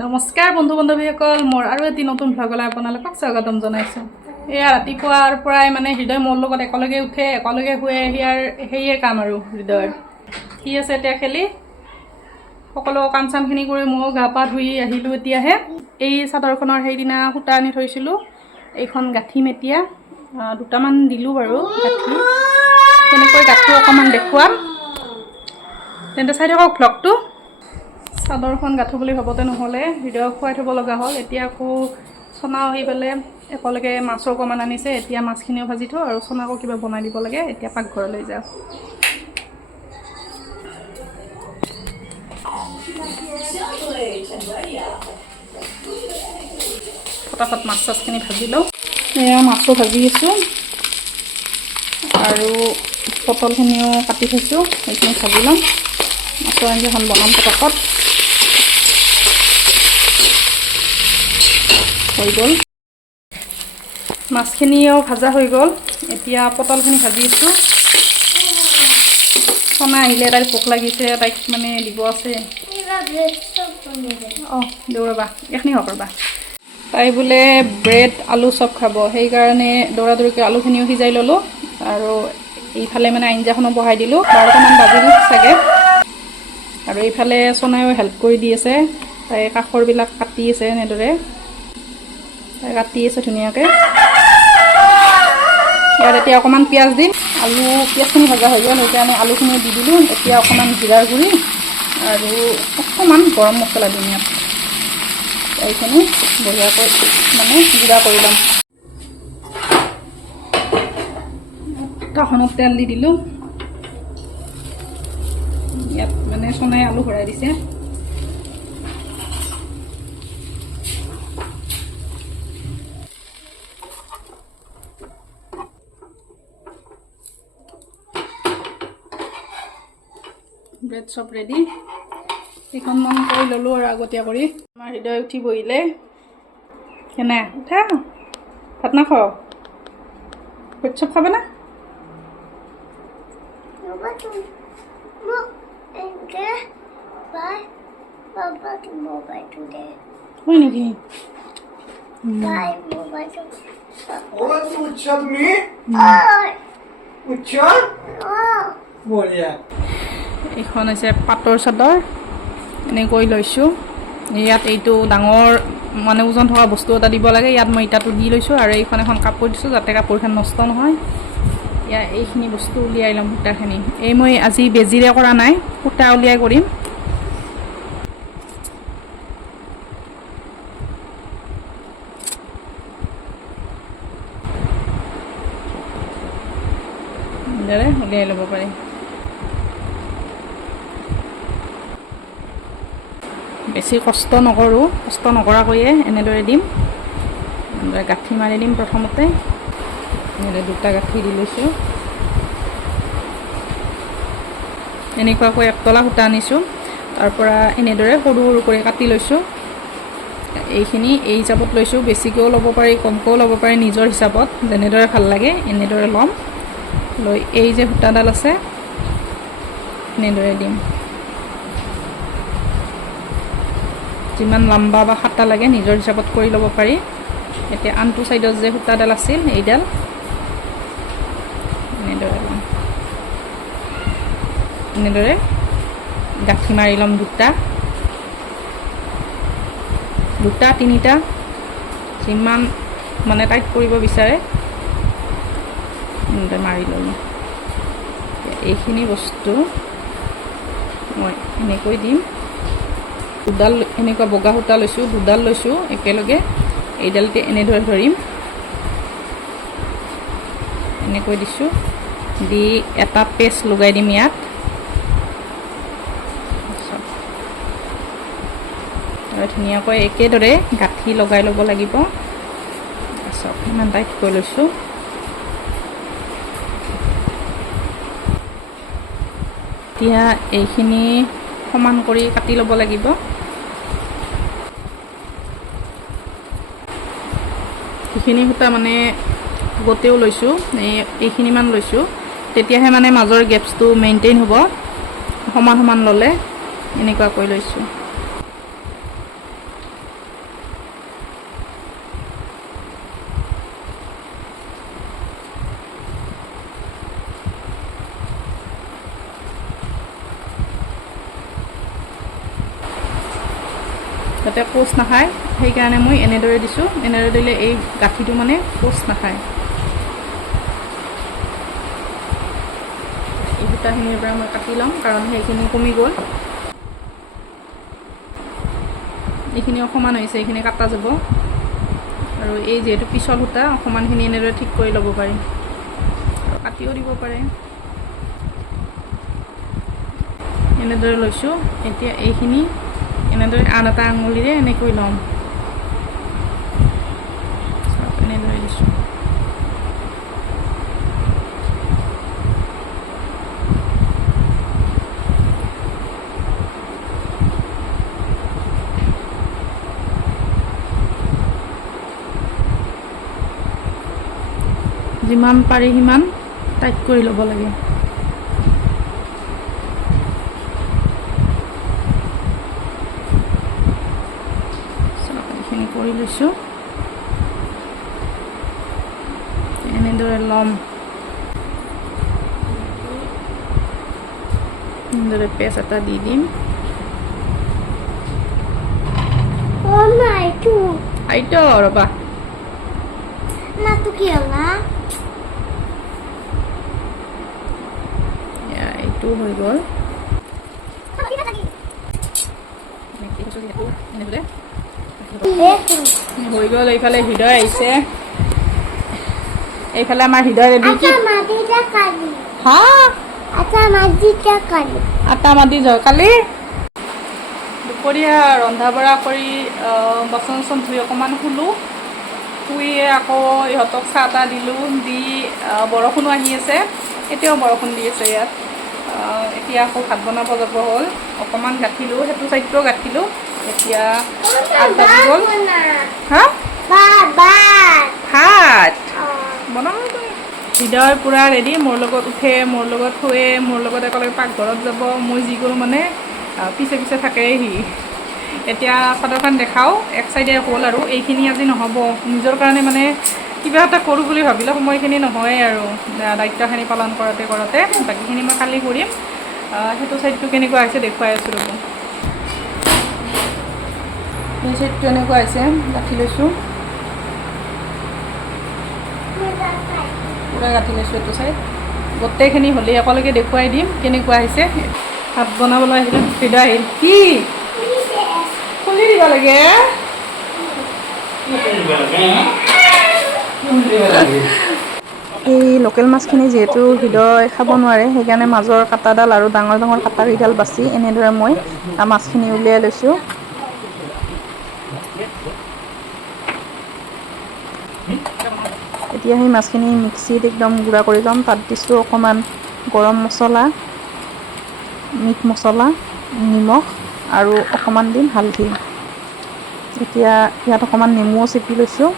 নমস্কাৰ বন্ধু বান্ধৱীসকল, মোৰ আৰু এটি নতুন ভ্লগলৈ আপোনালোকক স্বাগতম জনাইছোঁ। এয়া ৰাতিপুৱাৰ পৰাই মানে হৃদয় মোৰ লগত একেলগে উঠে, একেলগে শুৱে, সেয়ে কাম আৰু হৃদয়ৰ। সি আছে এতিয়া খেলি, সকলো কাম চামখিনি কৰি ময়ো গা পা ধুই আহিলোঁ। এতিয়াহে এই চাদৰখনৰ সেইদিনা সূতা আনি থৈছিলোঁ, এইখন গাঁঠিম এতিয়া। দুটামান দিলোঁ বাৰু গাঁঠি, কেনেকৈ গাঁঠো অকণমান দেখুৱাম, তেন্তে চাই থাকক ভ্লগটো। চাদৰখন গাঁঠো বুলি ভাবোঁতে নহ'লে হৃদয়ক খুৱাই থ'ব লগা হ'ল। এতিয়া আকৌ চনাও আহি পেলাই একেলগে মাছো অকণমান আনিছে, এতিয়া মাছখিনিও ভাজি থওঁ আৰু চনাকো কিবা বনাই দিব লাগে। এতিয়া পাকঘৰলৈ যাওঁ। ফটাফট মাছ চাছখিনি ভাজি লওঁ। এয়া মাছো ভাজি আছোঁ আৰু পটলখিনিও কাটি থৈছোঁ, সেইখিনি ভাজি ল'ম। মাছৰ আঞ্জাখন বনাম পটাপট। হৈ গ'ল, মাছখিনিও ভাজা হৈ গ'ল। এতিয়া পটলখিনি ভাজি আছোঁ। চনা আহিলে তাইৰ ভোক লাগিছে, তাইক মানে দিব আছে। দিওঁ ৰ'বা, এইখিনি হওক ৰ'বা। তাই বোলে ব্ৰেড আলু চব খাব, সেইকাৰণে দৌৰা দৌৰিকৈ আলুখিনিও সিজাই ল'লোঁ আৰু এইফালে মানে আঞ্জাখনো বহাই দিলোঁ। 12টামান বাজিল চাগে। আৰু এইফালে চনায়ো হেল্প কৰি দি আছে, তাই কাষৰবিলাক কাটি আছে এনেদৰে। তাই কাটি আছে ধুনীয়াকৈ। ইয়াত এতিয়া অকণমান পিঁয়াজ দিম, পিঁয়াজখিনি ভজা হৈ গ'ল, সেইকাৰণে আলুখিনি দি দিলোঁ। এতিয়া অকণমান জিৰাৰ গুড়ি আৰু অকণমান গৰম মছলা দিম ইয়াত। এইখিনি বঢ়িয়াকৈ মানে গুড়া কৰি ল'ম। কাখনত তেল দি দিলোঁ। ইয়াত মানে চনাই আলু ভৰাই দিছে। ব্ৰেড চব ৰেডি। সেইখন মন কৰি ল'লোঁ আৰু আগতীয়া কৰি। আমাৰ হৃদয় উঠি বহিলে। কেনে উঠা, ভাত নাখাওঁ? ব্ৰেড চব খাবা না? হয় নেকি? এইখন হৈছে পাটৰ চাদৰ, এনেকৈ লৈছোঁ। ইয়াত এইটো ডাঙৰ মানে ওজন থকা বস্তু এটা দিব লাগে, ইয়াত মই ইটাটো দি লৈছোঁ আৰু এইখন এখন কাপোৰ দিছোঁ যাতে কাপোৰখন নষ্ট নহয়। ইয়াত এইখিনি বস্তু উলিয়াই ল'ম, সূতাখিনি। এই মই আজি বেজিৰে কৰা নাই, সূতা উলিয়াই কৰিম। উলিয়াই ল'ব পাৰি। বেছি কষ্ট নকৰোঁ, কষ্ট নকৰাকৈয়ে এনেদৰে দিম। এনেদৰে গাঁঠি মাৰি দিম প্ৰথমতে। এনেদৰে দুটা গাঁঠি দি লৈছোঁ। এনেকুৱাকৈ একতলা সূতা আনিছোঁ, তাৰ পৰা এনেদৰে সৰু সৰু কৰি কাটি লৈছোঁ। এইখিনি এই হিচাপত লৈছোঁ, বেছিকৈও ল'ব পাৰি, কমকৈও ল'ব পাৰি, নিজৰ হিচাপত যেনেদৰে ভাল লাগে এনেদৰে ল'ম। লৈ এই যে সূতাডাল আছে এনেদৰে দিম। যিমান লম্বা বা খাটা লাগে নিজৰ হিচাপত কৰি ল'ব পাৰি। এতিয়া আনটো ছাইডত যে সূতাডাল আছিল এইডাল এনেদৰে ল'ম। এনেদৰে গাঁঠি মাৰি ল'ম দুটা তিনিটা, যিমান মানে টাইট কৰিব বিচাৰে এনেদৰে মাৰি ল'লোঁ। এইখিনি বস্তু মই এনেকৈ দিম। দুডাল এনেকুৱা বগা সূতা লৈছোঁ, দুডাল লৈছোঁ একেলগে। এইডালতে এনেদৰে ধৰিম, এনেকৈ দিছোঁ। দি এটা পেষ্ট লগাই দিম ইয়াত। আৰু ধুনীয়াকৈ একেদৰে গাঁঠি লগাই ল'ব লাগিব। চব ইমান টাইট কৰি লৈছোঁ। এতিয়া এইখিনি সমান কৰি কাটি ল'ব লাগিব। এইখিনি সূতা মানে গোটেও লৈছোঁ, এইখিনিমান লৈছোঁ, তেতিয়াহে মানে মাজৰ গেপছটো মেইনটেইন হ'ব। সমান সমান ল'লে এনেকুৱাকৈ লৈছোঁ। যাতে পোচ নাখায় সেইকাৰণে মই এনেদৰে দিছোঁ এনেদৰে দিলে এই গাঁঠিটো মানে পোচ নাখায় এই সূতাখিনিৰ পৰা মই কাটি ল'ম কাৰণ সেইখিনি কমি গ'ল এইখিনি অকণমান হৈছে এইখিনি কাটা যাব আৰু এই যিহেতু পিছল সূতা অকণমানখিনি এনেদৰে ঠিক কৰি ল'ব পাৰি আৰু কাটিও দিব পাৰে এনেদৰে লৈছোঁ এতিয়া এইখিনি এনেদৰে আন এটা আঙুলিৰে এনেকৈ ল'ম এনেদৰে দিছোঁ যিমান পাৰি সিমান টাইট কৰি ল'ব লাগে এইখিনি কৰি লৈছোঁ এনেদৰে ল'ম এনেদৰে পেচ এটা দি দিম আইটো ৰ'বা এইটো হৈ গ'ল হৈ গ'ল এইফালে হৃদয় আহিছে এইফালে আমাৰ হৃদয় ৰেডি হা আটা মাটি কালি দুপৰীয়া ৰন্ধা বঢ়া কৰি বাচন চাচন ধুই অকণমান শুলোঁ শুই আকৌ ইহঁতক চাহ তাহ দিলোঁ দি বৰষুণো আহি আছে এতিয়াও বৰষুণ দি আছে ইয়াত এতিয়া আকৌ ভাত বনাব যাব হ'ল অকণমান গাঁঠিলোঁ সেইটো চাইডটোও গাঁঠিলোঁ এতিয়া 8 বাজি গ'ল হা ভাত বনাব হৃদয় পূৰা ৰেডি মোৰ লগত উঠে মোৰ লগত শুৱে মোৰ লগত একেলগে পাকঘৰত যাব মই যি কৰোঁ মানে পিছে পিছে থাকেই সি এতিয়া চাদৰখন দেখাওঁ এক চাইডে হ'ল আৰু এইখিনি আজি নহ'ব নিজৰ কাৰণে মানে কিবা এটা কৰোঁ বুলি ভাবিলে সময়খিনি নহয়েই আৰু দায়িত্বখিনি পালন কৰোঁতে কৰোঁতে বাকীখিনি মই কালি কৰিম সেইটো চাইডটো কেনেকুৱা হৈছে দেখুৱাই আছোঁ ৰ'ব সেই চাইডটো এনেকুৱা হৈছে গাঁঠি লৈছোঁ পূৰা গাঁঠি লৈছোঁ এইটো চাইড গোটেইখিনি হ'লে একেলগে দেখুৱাই দিম কেনেকুৱা হৈছে ভাত বনাবলৈ আহিলে হৃদয় আহিল কি খুলি দিব লাগে এই লোকেল মাছখিনি যিহেতু হৃদয় খাব নোৱাৰে সেইকাৰণে মাজৰ কাটাডাল আৰু ডাঙৰ ডাঙৰ কাটাকেইডাল বাচি এনেদৰে মই মাছখিনি উলিয়াই লৈছোঁ এতিয়া সেই মাছখিনি মিক্সিত একদম গুড়া কৰি ল'ম তাত দিছোঁ অকণমান গৰম মছলা মিট মছলা নিমখ আৰু অকণমান দিম হালধি এতিয়া ইয়াত অকণমান নেমুও চেপি লৈছোঁ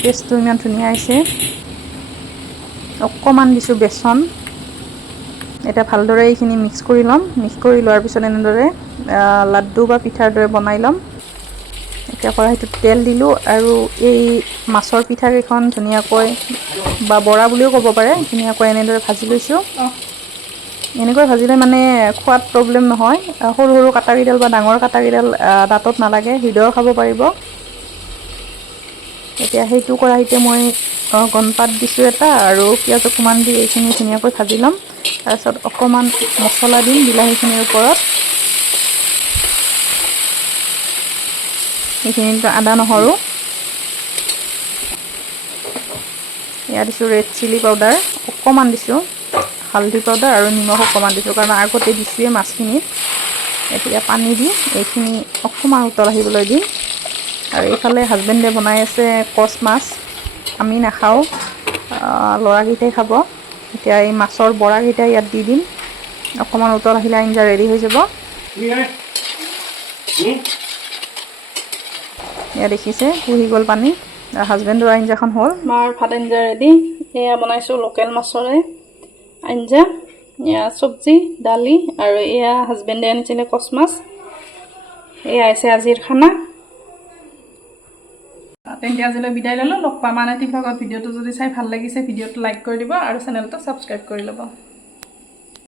টেষ্টটো ইমান ধুনীয়া হৈছে অকণমান দিছোঁ বেচন এতিয়া ভালদৰে এইখিনি মিক্স কৰি ল'ম মিক্স কৰি লোৱাৰ পিছত এনেদৰে লাড্ডু বা পিঠাৰ দৰে বনাই ল'ম এতিয়া কেৰাহীটোত তেল দিলোঁ আৰু এই মাছৰ পিঠাকেইখন ধুনীয়াকৈ বা বৰা বুলিও ক'ব পাৰে ধুনীয়াকৈ এনেদৰে ভাজি লৈছোঁ এনেকৈ ভাজিলে মানে খোৱাত প্ৰব্লেম নহয় সৰু সৰু কাটাকেইডাল বা ডাঙৰ কাটাকেইডাল দাঁতত নালাগে হৃদয়ো খাব পাৰিব এতিয়া সেইটো কেৰাহীতে মই গণপাত দিছোঁ এটা আৰু পিঁয়াজ অকণমান দি এইখিনি ধুনীয়াকৈ ভাজি ল'ম তাৰপিছত অকণমান মছলা দিম বিলাহীখিনিৰ ওপৰত এইখিনিত আদা নহৰু ইয়াত দিছোঁ ৰেড চিলি পাউডাৰ অকণমান দিছোঁ হালধি পাউডাৰ আৰু নিমখ অকণমান দিছোঁ কাৰণ আগতে দিছোঁৱে মাছখিনিত এতিয়া পানী দি এইখিনি অকণমান উতল আহিবলৈ দিম আৰু এইফালে হাজবেণ্ডে বনাই আছে কচ মাছ আমি নাখাওঁ ল'ৰাকেইটাই খাব এতিয়া এই মাছৰ বৰাকেইটা ইয়াত দি দিম অকণমান উতল আহিলে আঞ্জা ৰেডি হৈ যাব এয়া দেখিছে পুহি গ'ল পানী হাজবেণ্ডৰ আঞ্জাখন হ'ল মাৰ ভাত আঞ্জা ৰেডি এয়া বনাইছোঁ লোকেল মাছৰে আঞ্জা এয়া চব্জি দালি আৰু এয়া হাজবেণ্ডে আনিছিলে কচ মাছ এয়া হৈছে আজিৰ খানা তেন্তে আজিলৈ বিদায় ল'লোঁ লগ পাম আন এটি ভ্লগত ভিডিঅ'টো যদি চাই ভাল লাগিছে ভিডিঅ'টো লাইক কৰি দিব আৰু চেনেলটো ছাবস্ক্ৰাইব কৰি ল'ব